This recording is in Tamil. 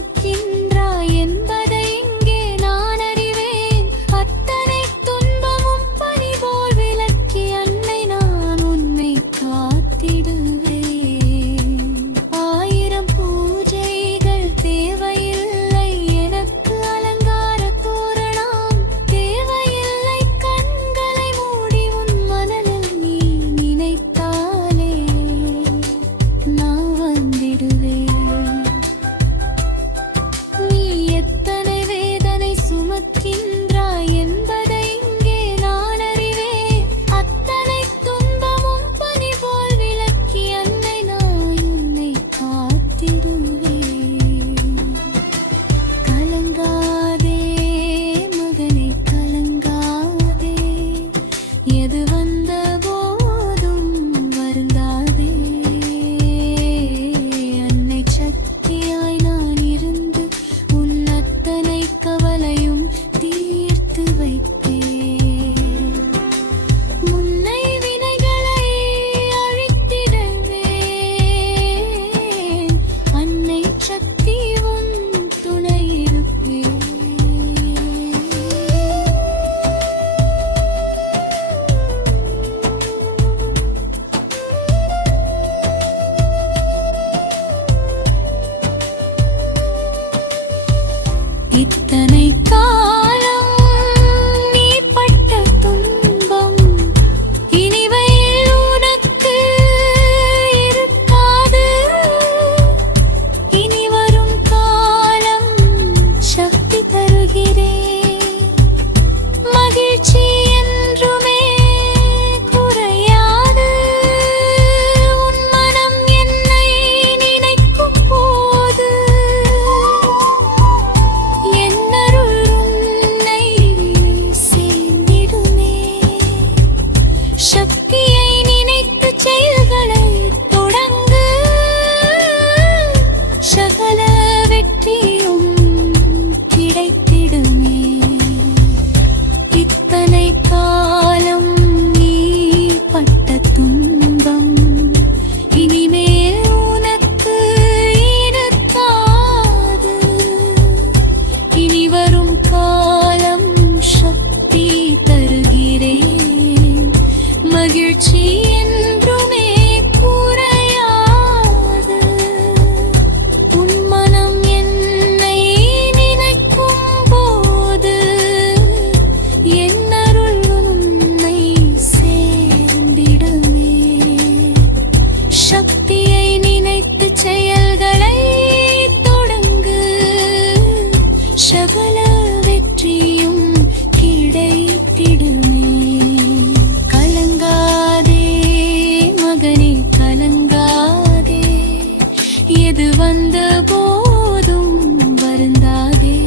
சுமக்கின்றாய் என்பதை இங்கே நான் அறிவேன். அத்தனை துன்பமும் பனி போல் விலக்கி அன்னை நான் உன்னை காத்திடுவேன். 1000 பூஜைகள் தேவையில்லை எனக்கு, அலங்கார தோரணம் தேவையில்லை. கண்களை மூடி உன் மனதில் நீ நினைத்தாலே நான் வந்திடுவேன். நீ எத்தனை வேதனை சுமக்கின்றாய் என்பதை இங்கே நான் அறிவேன். அத்தனை துன்பமும் பனி போல் விலக்கி அன்னை நான் உன்னை காத்திடுவேன். கலங்காதே மகனே கலங்காதே, எது வந்த போதும் வருந்தாதே. அன்னை சக்தியாய் நான் இருந்து உன் அத்தனை கவலையும் தீர்த்து வைத்தேன். முன்னை வினைகளை அழித்திடுவேன். அன்னை சக்தி உன் துணை இருப்பேன். இத்தனை காலம் நீ பட்ட துன்பம் இனிமையில் உனக்கு இருக்காது. இனி வரும் காலம் சக்தி தருகிறேன். மகிழ்ச்சி என்றுமே குறையாது. உன் மனம் என்னை நினைக்கும் போது என்னருள் உன்னை சேர்ந்திடுமே. சக்தியை நினைத்து செயல்களை தொடங்கு. சகல வெற்றியும் கிடைத்திடுமே. இத்தனை காலம் நீ பட்ட துன்பம் இனிமேல் உனக்கு இருக்காது. இனி வரும் காலம் சக்தி தருகிறேன். மகிழ்ச்சி என்றுமே குறையாது. உன் மனம் என்னை நினைக்கும் போது என்னருள் உன்னை சேர்ந்திடுமே. சக்தியை நினைத்து செயல்களை தொடங்கு. சகல வெற்றியும் கிடைத்திடுமே. கலங்காதே மகனே கலங்காதே, எது வந்த போதும் வருந்தாதே.